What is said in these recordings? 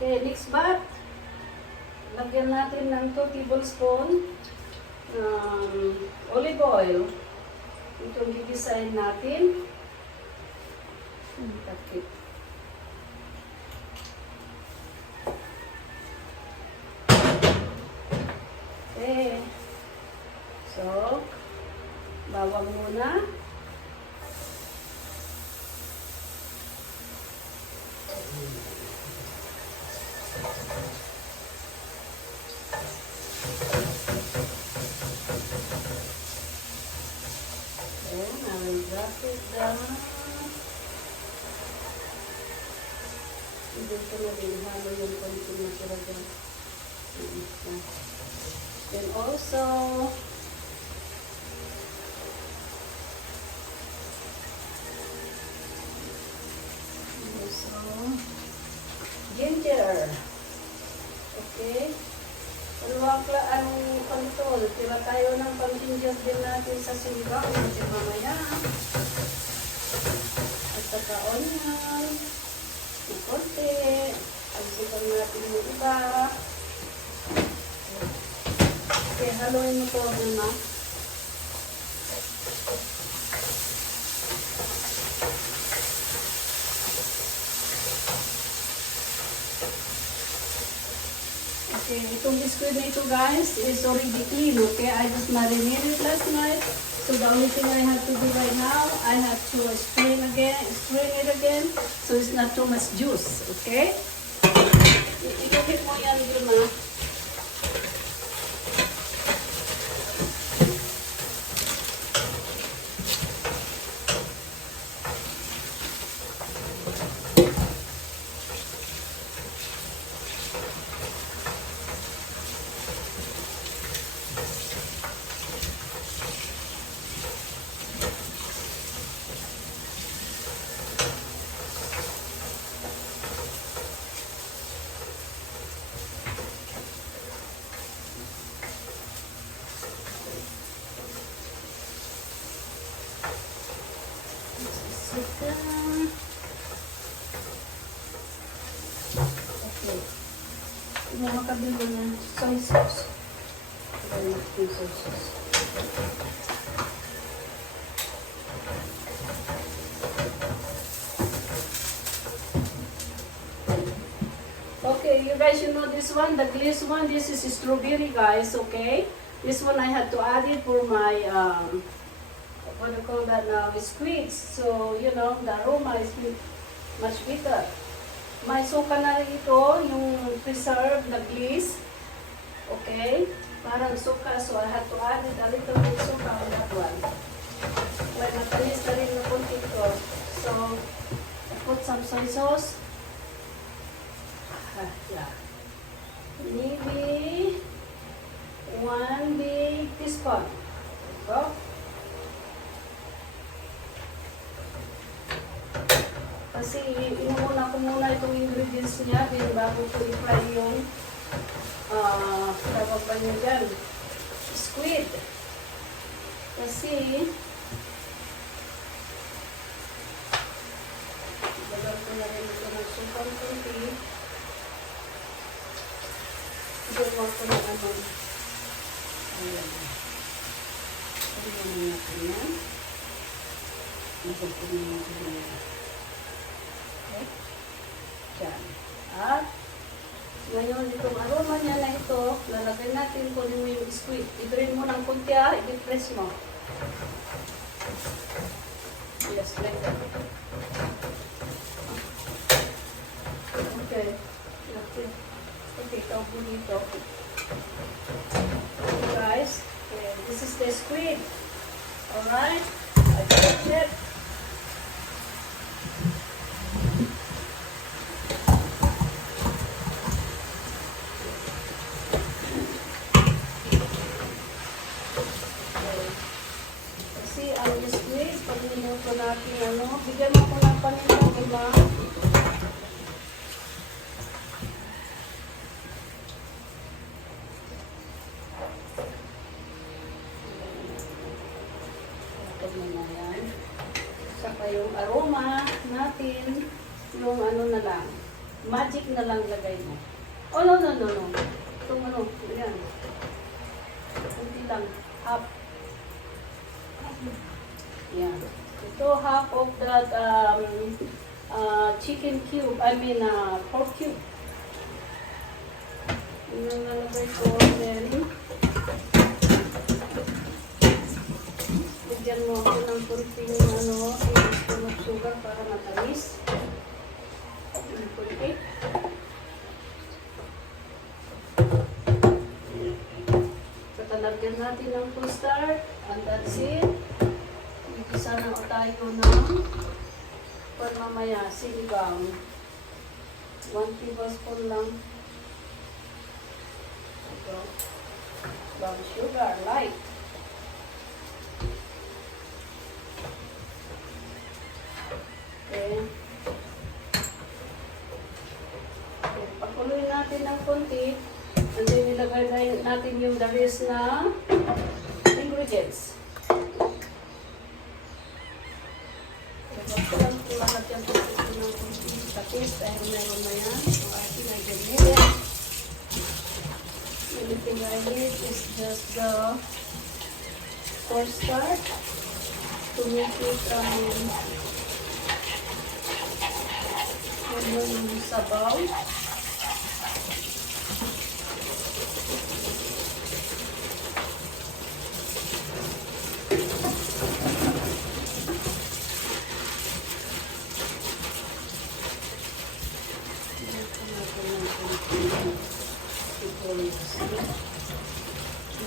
Okay, next bat. Lagyan natin ng 2 tablespoon olive oil. Itong gigisahin natin. Takip. Okay. So, bawang muna. Drop it down. Hindi ko na din halo yung konti na sila dyan. Then also, ginger. Okay. Paluwakla ang pantol. Tira tayo ng pang-ginger din natin sa sinigang. Kasi mamaya. At saka onion. Yung konti. Agsikan natin yung iba. Okay, haluin mo ito muna. Okay, itong biscuit na ito guys is already clean, okay? I just marinated last night. So the only thing I have to do right now, I have to strain it again, so it's not too much juice, okay? Ikakit mo yan, Grandma. Okay. Ito makabili ng soy sauce. Soy sauce. Okay, you guys, you know this one, the glazed one, this is strawberry, guys, okay? This one I had to add it for my, what do you call that now, squeeze. So, you know, the aroma is much better. May suka na rin ito, yung preserved na glaze. Okay? Parang suka, so I had to add it a little bit suka on that one. Well, matalis na rin na konti ito. So, I put some soy sauce. Yeah. Maybe 1 big teaspoon. Go. Kasi inuna ko muna itong ingredients niya din bago ko i-fry yung tawag pa niya dyan, squid. Kasi dalag ko na rin ito ng sukang kunti. Gawa ko na naman. Ayan. Ayan natin yan. Nagpapin natin yan. Okay. Diyan. At ngayon itong aroma niya na ito, lalagay natin kung mo yung squid. I-drain mo ng kunti, i-press mo. Yes, like that. Okay. Okay. Okay, ito po dito. Okay guys, okay, this is the squid. Alright, I got it. Kasi ang squid, pag niluto natin, bigyan mo ko ng panino, diba? Saka yung aroma natin, yung na lang, Magic na lang lagay mo. Oh, no, no, no, no. Itong ano, yan. Kunti lang. Half. Yan. Ito, half of that chicken cube. I mean, pork cube. Yung nalagay ko, then, bigyan mo ako ng kunting, ano, ng sugar para matamis. Yung kunti. Tatalagyan natin ng cornstarch, and that's it. Igisa na tayo ng para mamaya, sinigang. 1 tablespoon lang. Ito. Brown sugar, light. Okay. Okay. Pakuloy natin ng konti. And then nilagay natin yung the rest na ingredients. Lahat yung pagkakita ng konti tapis dahil meron na yan. Ang ating ay ganyan. Anything I need is just the cornstarch to make it yung sabaw.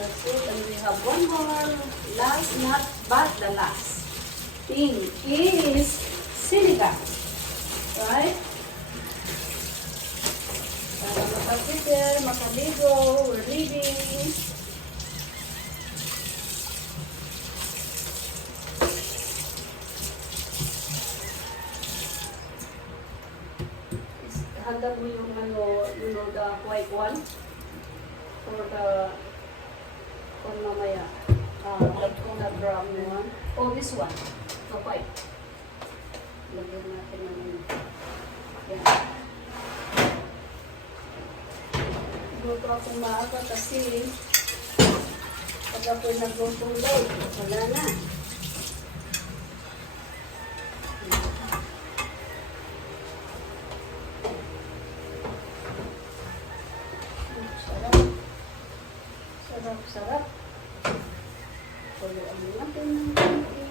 That's it, and we have one more last, not but the last thing is sinigang, right? Para makapiter, makaligo, we're leaving. Handa mo yung ano, you know, the white one for the kung mamaya the brown one. Oh, this one, the white. Lagyan natin ng ano. Yan. Luto ako maaga kasi pag ako'y naglutong late, wala na. Sarap. Tuloy natin ng konti.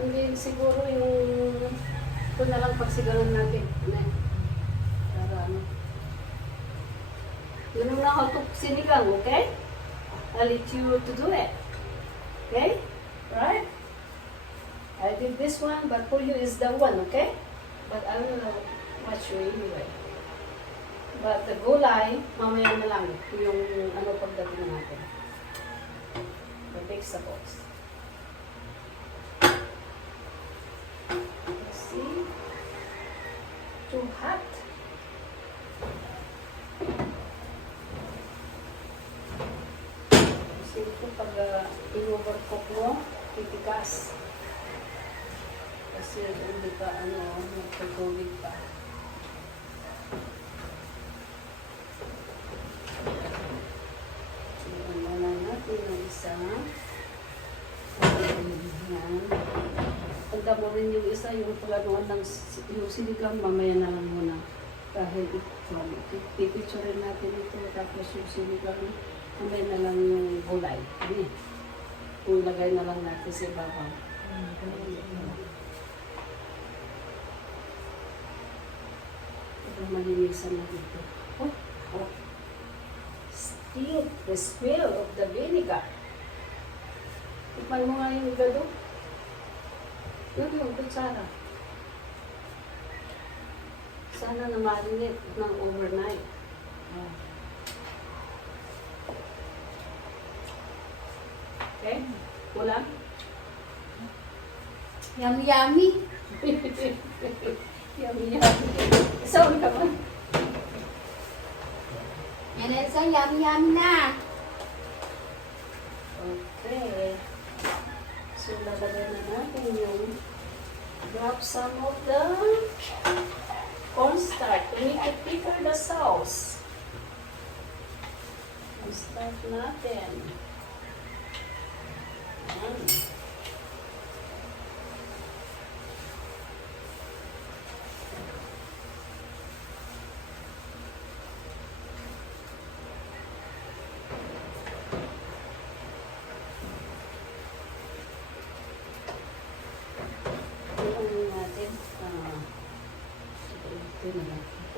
And then siguro yung ito na lang pagsigalan natin. Para ano. Yun na ako ito sinigang, okay? I'll let you to do it. Okay? Right? I did this one, but for you is the one, okay? But I will watch you anyway. But the gulay, mamaya na lang yung ano pagdating natin. The vegetables. Let's see. Too hot. Kasi ito pag in-overcook mo, titikas. Kasi hindi pa magpagulid pa. Pagka mo rin yung isa, yung paganoan ng yung sinigang, mamaya na lang muna. Dahil pipicture rin natin ito, tapos yung sinigang, mamaya na lang yung gulay. Kung lagay na lang natin sa ibabaw. Ito malinisan na dito. Oh. Still the smell of the vinegar. Tikman mo nga yung gado. Yun yung kutsara. Sana na marinate ng overnight. Okay? Kulang? Yummy, yummy. Yummy. Saan ka ba? Yan na isang yummy, yummy na. Okay. So, lalagay na natin yung Drop some of the cornstarch to make it thicker the sauce. Start natin. Ayan.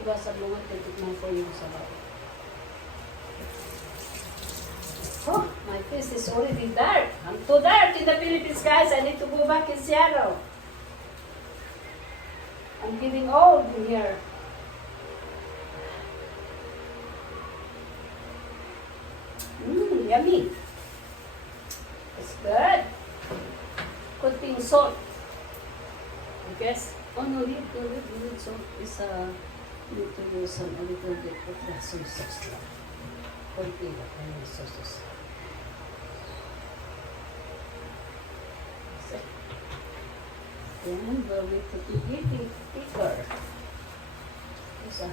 Hugasan mo nga, titikman ko yung sabaw. Oh, my face is already dark. I'm too dark in the Philippines, guys. I need to go back in Seattle. I'm getting old in here. Yummy. It's good. Kunting salt. I guess. Oh no, need salt is need to use a little bit of the soy sauce. Kunti lang ang soy sauce. Yan, going to be getting thicker. Isa.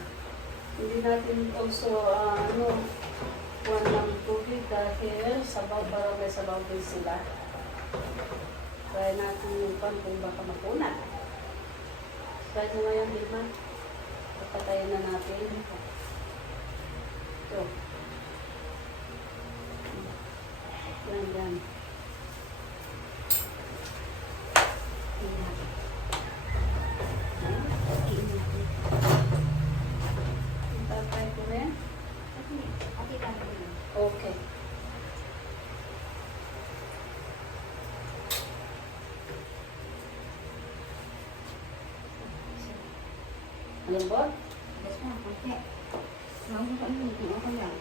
Hindi natin also, kuwan ng tubig dahil sabaw, parang may sabaw din sila. Try natin yung pan kung baka makunat. Try mo ngayon, Dilma. Patayin na natin. Ito. Yan. Tatay ko rin. Okay. Alam ba? Yes, ma'am. Okay. Ma'am, ako lang.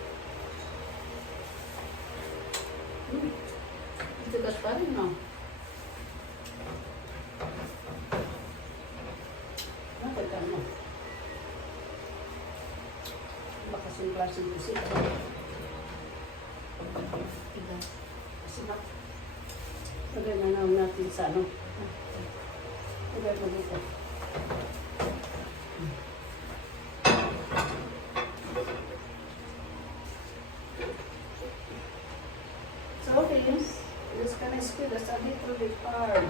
Tigas pa rin, no? Nakita mo. Baka sing-klaseng bisita. Tigas. Kasi ba? Lagay na lang natin sa ano. Lagay mo dito. So this kind of squid is a little bit hard.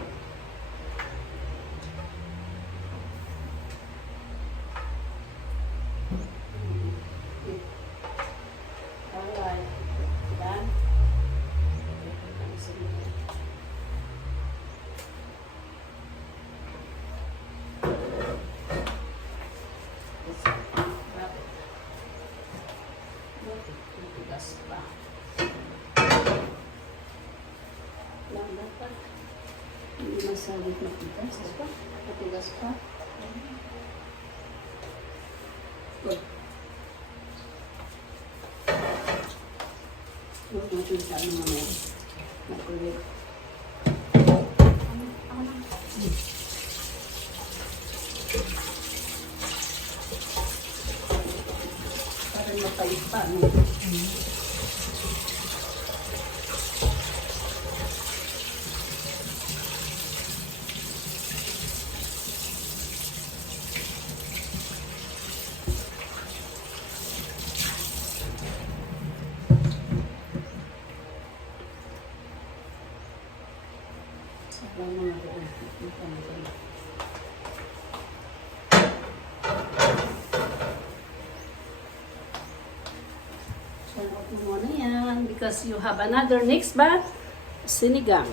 Alright. Yan. Matigas pa. Lang dapat. Hindi masalit matigas pa. Matigas pa. Good. Huwag natin sa ano mamaya. Microwave. Parang mapait pa, no? Sabang mga doon. Ito na doon. Turn off mo muna yan because you have another next bath, sinigang.